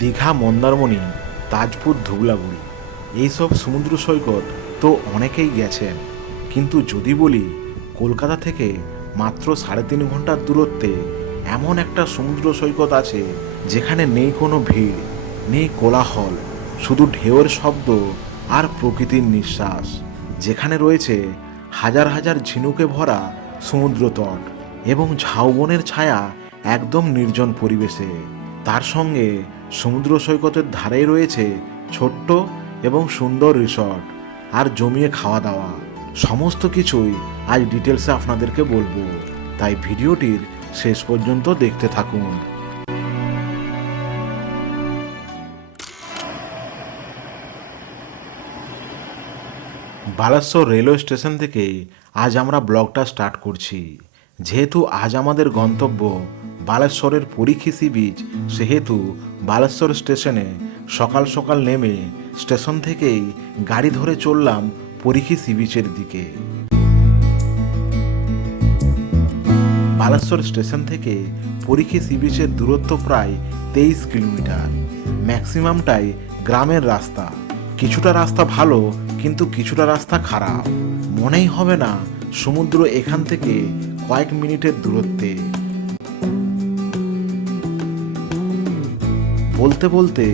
দীঘা, মন্দারমণি, তাজপুর, ধুবলাগুড়ি এইসব সমুদ্র সৈকত তো অনেকেই গেছেন, কিন্তু যদি বলি কলকাতা থেকে মাত্র 3.5 ঘন্টার দূরত্বে এমন একটা সমুদ্র সৈকত আছে যেখানে নেই কোনো ভিড়, নেই কোলাহল, শুধু ঢেউয়ের শব্দ আর প্রকৃতির নিঃশ্বাস, যেখানে রয়েছে হাজার হাজার ঝিনুকে ভরা সমুদ্র তট এবং ঝাউবনের ছায়া একদম নির্জন পরিবেশে, তার সঙ্গে সমুদ্র সৈকতের ধারেই রয়েছে ছোট্ট এবং সুন্দর রিসর্ট আর জমিয়ে খাওয়া দাওয়া, সমস্ত কিছুই আজ ডিটেলসে আপনাদেরকে বলবো, তাই ভিডিওটির শেষ পর্যন্ত দেখতে থাকুন। বালাসোর রেলওয়ে স্টেশন থেকে আজ আমরা ব্লগটা স্টার্ট করছি। যেহেতু আজ আমাদের গন্তব্য বালেশ্বরের পরীক্ষী সি বিচ, সেহেতু বালেশ্বর স্টেশনে সকাল সকাল নেমে স্টেশন থেকেই গাড়ি ধরে চললাম পরীক্ষী সি বিচের দিকে। বালেশ্বর স্টেশন থেকে পরীক্ষী সি বিচের দূরত্ব প্রায় 23 কিলোমিটার। ম্যাক্সিমামটাই গ্রামের রাস্তা, কিছুটা রাস্তা ভালো কিন্তু কিছুটা রাস্তা খারাপ, মনেই হবে না সমুদ্র এখান থেকে কয়েক মিনিটের দূরত্বে। বলতে বলতে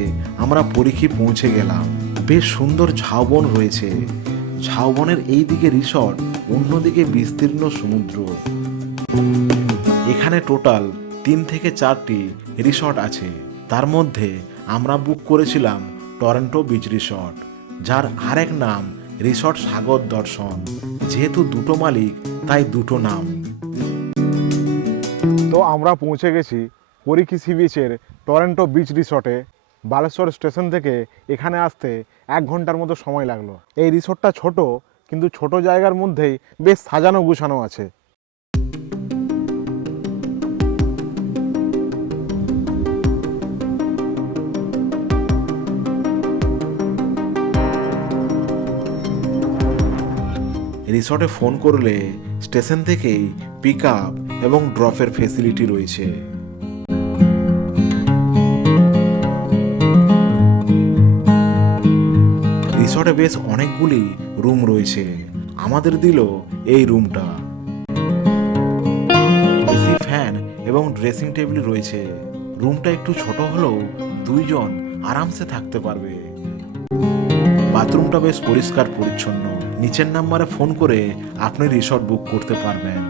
আমরা পরীক্ষী পৌঁছে গেলাম। বেশ সুন্দর ঝাউবন রয়েছে, ঝাউবনের এই দিকে রিসর্ট, অন্যদিকে বিস্তীর্ণ সমুদ্র। এখানে টোটাল 3 থেকে 4টি রিসর্ট আছে, তার মধ্যে আমরা বুক করেছিলাম টরন্টো বিচ রিসর্ট, যার আরেক নাম রিসর্ট সাগর দর্শন। যেহেতু দুটো মালিক তাই দুটো নাম। তো আমরা পৌঁছে গেছি পরীক্ষী সি বিচের টরন্টো বিচ রিসর্টে। বালেশ্বর স্টেশন থেকে এখানে আসতে 1 ঘন্টার মতো সময় লাগলো। এই রিসর্টটা ছোট, কিন্তু ছোট জায়গার মধ্যেই বেশ সাজানো গুছানো আছে। রিসর্টে ফোন করলে স্টেশন থেকেই পিক আপ এবং ড্রপের ফেসিলিটি রয়েছে। রিসর্টে বেশ অনেকগুলি রুম রয়েছে, আমাদের দিল এই রুমটা। এসি, ফ্যান এবং ড্রেসিং টেবিল রয়েছে। রুমটা একটু ছোট হলেও 2 জন আরামসে থাকতে পারবে। বাথরুমটা বেশ পরিষ্কার পরিচ্ছন্ন। নিচের নাম্বারে ফোন করে আপনি রিসর্ট বুক করতে পারবেন।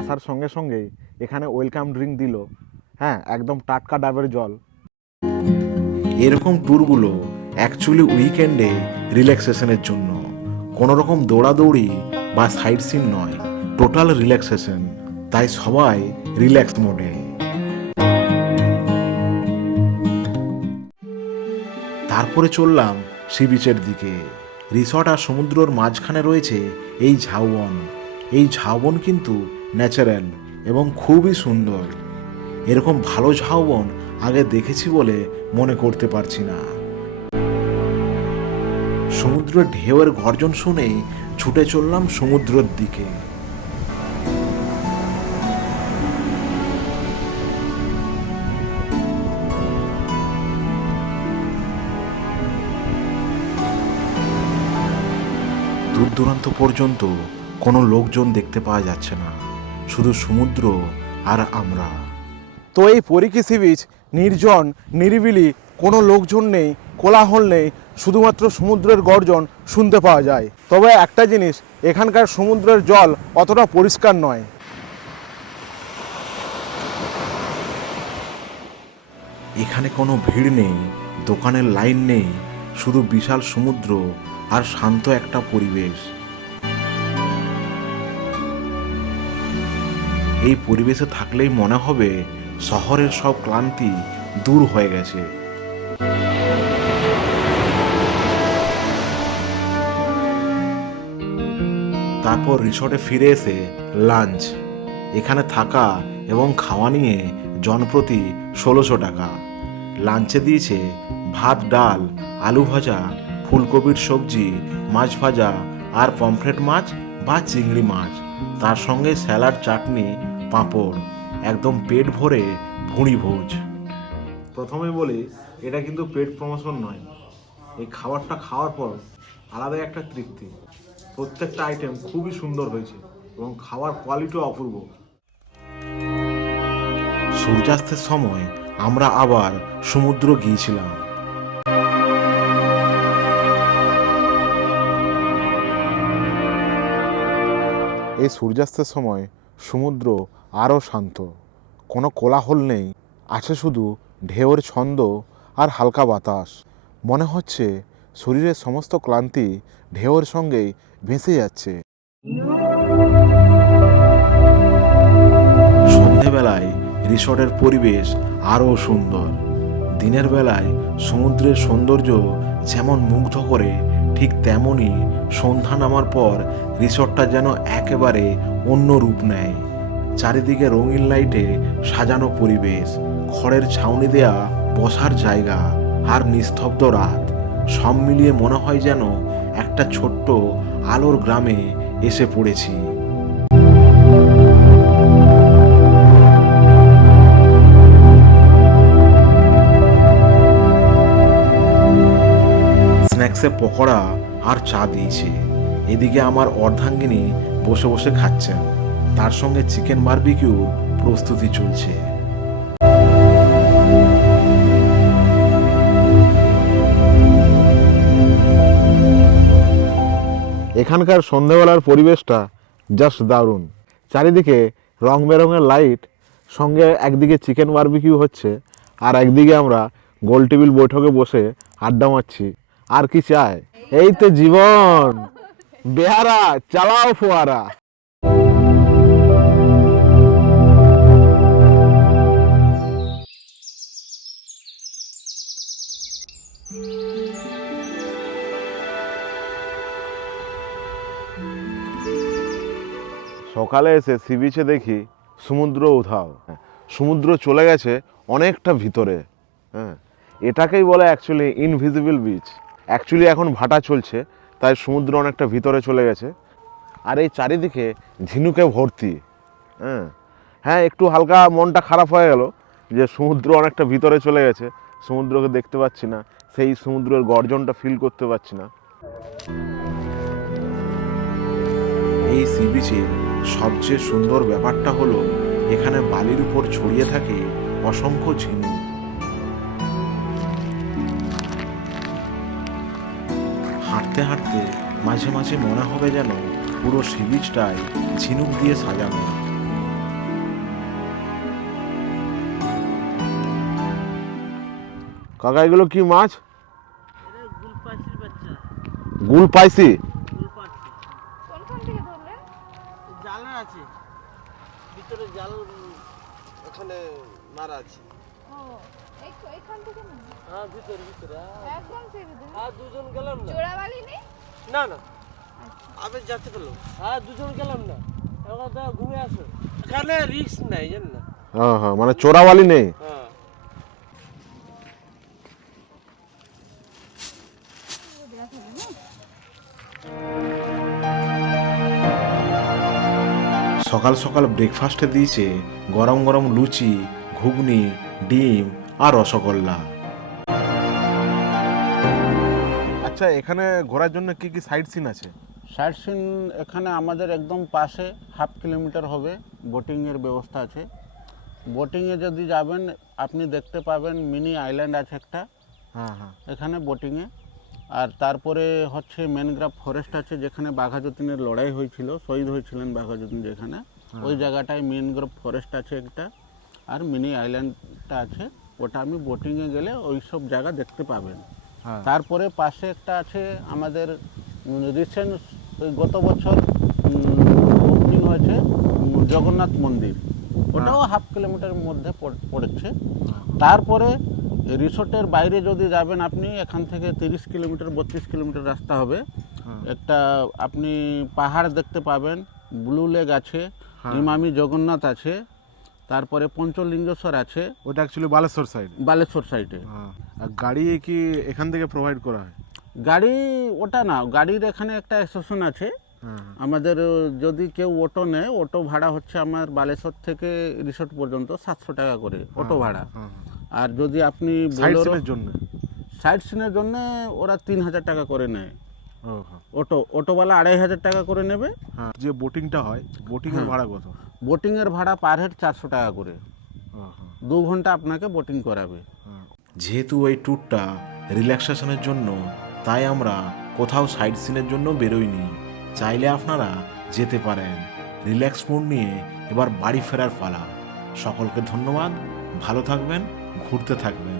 আসার সঙ্গে সঙ্গেই এখানে ওয়েলকাম ড্রিঙ্ক দিল। হ্যাঁ, একদম টাটকা ডাবের জল। এরকম ট্যুরগুলো অ্যাকচুয়ালি উইকেন্ডে রিল্যাক্সেশনের জন্য, কোনো রকম দৌড়াদৌড়ি বা সাইট সিন নয়, টোটাল রিল্যাক্সেশন। তাই সবাই রিল্যাক্স মোডে। তারপরে চললাম সি বিচের দিকে। রিসর্ট আর সমুদ্রের মাঝখানে রয়েছে এই ঝাউবন। এই ঝাউবন কিন্তু ন্যাচারাল এবং খুবই সুন্দর। এরকম ভালো ঝাউবন আগে দেখেছি বলে মনে করতে পারছি না। সমুদ্রের ঢেউয়ের গর্জন শুনেই ছুটে চললাম সমুদ্রের দিকে। দূর দূরান্ত পর্যন্ত কোনো লোকজন দেখতে পাওয়া যাচ্ছে না, শুধু সমুদ্র আর আমরা। তো এই পরীক্ষী সি বিচ নির্জন, নিরিবিলি, কোনো লোকজন নেই, কোলাহল নেই, শুধুমাত্র সমুদ্রের গর্জন শুনতে পাওয়া যায়। তবে একটা জিনিস, এখানকার সমুদ্রের জল অতটা পরিষ্কার নয়। এখানে কোনো ভিড় নেই, দোকানের লাইন নেই, শুধু বিশাল সমুদ্র আর শান্ত একটা পরিবেশ। এই পরিবেশে থাকলেই মনে হবে শহরের সব ক্লান্তি দূর হয়ে গেছে। তারপর রিসর্টে ফিরে এসে লাঞ্চ। এখানে থাকা এবং খাওয়া নিয়ে জনপ্রতি 1600 টাকা। লাঞ্চে দিয়েছে ভাত, ডাল, আলু ভাজা, ফুলকপির সবজি, মাছ ভাজা আর পমফ্রেট মাছ বা চিংড়ি মাছ, তার সঙ্গে স্যালাড, চাটনি, পাঁপড়। একদম পেট ভরে ভুঁড়ি ভোজ। প্রথমে বলি, এটা কিন্তু পেড প্রমোশন নয়। এই খাবারটা খাওয়ার পর আলাদাই একটা তৃপ্তি। প্রত্যেকটা আইটেম খুবই সুন্দর হয়েছে এবং খাওয়ার কোয়ালিটিও অপূর্ব। সূর্যাস্তের সময় আমরা আবার সমুদ্র গিয়েছিলাম। এই সূর্যাস্তের সময় সমুদ্র আরও শান্ত, কোনো কোলাহল নেই, আছে শুধু ঢেউয়ের ছন্দ আর হালকা বাতাস। মনে হচ্ছে শরীরের সমস্ত ক্লান্তি ঢেউয়ের সঙ্গেই ভেসে যাচ্ছে। সন্ধেবেলায় রিসর্টের পরিবেশ আরও সুন্দর। দিনের বেলায় সমুদ্রের সৌন্দর্য যেমন মুগ্ধ করে, ঠিক তেমনই সন্ধ্যা নামার পর রিসর্টটা যেন একেবারে অন্য রূপ নেয়। চারিদিকে রঙিন লাইটে সাজানো পরিবেশ, খড়ের ছাউনি দেয়া বসার জায়গা আর নিস্তব্ধ রাত, সব মিলিয়ে মনে হয় যেন একটা ছোট্ট আলোর গ্রামে এসে পড়েছি। স্ন্যাক্সে পকোড়া আর চা দিয়েছে। এদিকে আমার অর্ধাঙ্গিনী বসে বসে খাচ্ছেন, তার সঙ্গে চিকেন বারবিকিউ প্রস্তুতি চলছে। এখানকার সন্ধ্যাবেলার পরিবেশটা জাস্ট দারুণ। চারিদিকে রং বেরঙের লাইট, সঙ্গে একদিকে চিকেন বারবিকিউ হচ্ছে আর একদিকে আমরা গোল টেবিল বৈঠকে বসে আড্ডা মারছি। আর কি চাই? এই তো জীবন, বেহারা চালাও ফোয়ারা। সকালে এসে সি বিচে দেখি সমুদ্র উধাও, সমুদ্র চলে গেছে অনেকটা ভিতরে। হ্যাঁ, এটাকেই বলে অ্যাকচুয়ালি ইনভিজিবল বিচ। অ্যাকচুয়ালি এখন ভাটা চলছে, তাই সমুদ্র অনেকটা ভিতরে চলে গেছে। আর এই চারিদিকে ঝিনুকে ভর্তি। হ্যাঁ হ্যাঁ, একটু হালকা মনটা খারাপ হয়ে গেল যে সমুদ্র অনেকটা ভিতরে চলে গেছে, সমুদ্রকে দেখতে পাচ্ছি না, সেই সমুদ্রের গর্জনটা ফিল করতে পারছি না। এই সি বিচের সবচেয়ে সুন্দর ব্যাপারটা হলো এখানে বালির উপর ছড়িয়ে থাকে অসংখ্য ঝিনুক। হাঁটতে হাঁটতে মাঝে মাঝে মনে হবে যেন পুরো সি বিচটাই ঝিনুক দিয়ে সাজানো। কাকা, এগুলো কি মাছ? গুলপাইসি। কোনখান থেকে ধরলেন? জালে আছে, ভিতরে জাল ওখানে মারা আছে। ও, এইখান থেকে না? হ্যাঁ, ভিতরে ভিতরে। একদম ছেড়ে দিন। হ্যাঁ, দুজন গেলাম না। জোড়াবালি নেই? না না, আবে যেতে পারলো। হ্যাঁ, দুজন গেলাম না, এবার তো ঘুরে আসো। এখানে রিস্ক নাই, জান না। হ্যাঁ হ্যাঁ, মানে চোরাওয়ালি নেই। হ্যাঁ, সকাল সকাল ব্রেকফাস্টে দিয়েছে গরম গরম লুচি, ঘুগনি, ডিম আর রসগোল্লা। আচ্ছা, এখানে ঘোরার জন্য কি কি সাইট সিন আছে? সাইট সিন এখানে আমাদের একদম পাশে 1/2 কিলোমিটার হবে বোটিংয়ের ব্যবস্থা আছে। বোটিংয়ে যদি যাবেন আপনি দেখতে পাবেন মিনি আইল্যান্ড আছে একটা, হ্যাঁ হ্যাঁ। এখানে বোটিংয়ে। আর তারপরে হচ্ছে ম্যানগ্রাভ ফরেস্ট আছে, যেখানে বাঘা যতীনের লড়াই হয়েছিল, শহীদ হয়েছিলেন বাঘা যতীন যেখানে, ওই জায়গাটায় ম্যানগ্রাভ ফরেস্ট আছে একটা। আর মিনি আইল্যান্ডটা আছে, ওটা আমি বোটিংয়ে গেলে ওই সব জায়গা দেখতে পাবেন। তারপরে পাশে একটা আছে আমাদের রিসেন্ট গত বছর ওপেনিং হয়েছে জগন্নাথ মন্দির, ওটাও 1/2 কিলোমিটারের মধ্যে পড়েছে। তারপরে রিসোর্টের বাইরে যদি যাবেন আপনি, এখান থেকে 30 কিলোমিটার 32 কিলোমিটার রাস্তা হবে, একটা আপনি পাহাড় দেখতে পাবেন, ব্লু লেক আছে, ইমামি জগন্নাথ আছে, তারপরে পঞ্চলিঙ্গেশ্বর আছে। ওটা অ্যাকচুয়ালি বালেশ্বর সাইড। বালেশ্বর সাইডে। আর গাড়ি কি এখান থেকে প্রোভাইড করা হয়? গাড়ি ওটা না, গাড়ির এখানে একটা অ্যাসোসিয়েশন আছে আমাদের। যদি কেউ অটো নেয়, অটো ভাড়া হচ্ছে আমার বালেশ্বর থেকে রিসোর্ট পর্যন্ত 700 টাকা করে অটো ভাড়া। আর যদি আপনি সাইড বোলেরো সিনের জন্য? সাইড সিনের জন্য ওরা 3,000 টাকা করে নেয়। ও হ্যাঁ। অটোওয়ালা 2,500 টাকা করে নেবে। হ্যাঁ, যে বোটিংটা হয়, বোটিংয়ের ভাড়া কত? বোটিংয়ের ভাড়া পার হেড 400 টাকা করে। ও হ্যাঁ। 2 ঘন্টা আপনাকে বোটিং করাবে। যেহেতু এই ট্যুরটা রিল্যাক্সেশনের জন্য, তাই আমরা কোথাও সাইড সিনের জন্য বেরোইনি। চাইলে আপনারা যেতে পারেন। রিল্যাক্স মুড নিয়ে এবার বাড়ি ফেরার পালা। সকলকে ধন্যবাদ, ভালো থাকবেন, ঘুরতে থাকবেন।